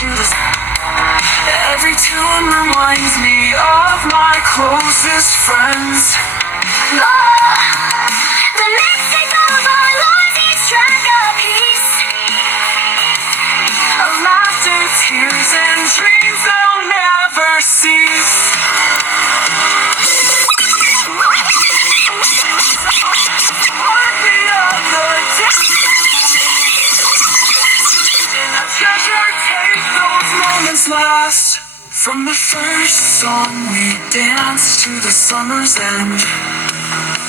to the every tune reminds me of my closest friends. The mixtape of our lives, each track a piece of laughter, tears, and dreams that'll never cease. Worthy of the treasure, take those moments last. From the first song we danced to the summer's end.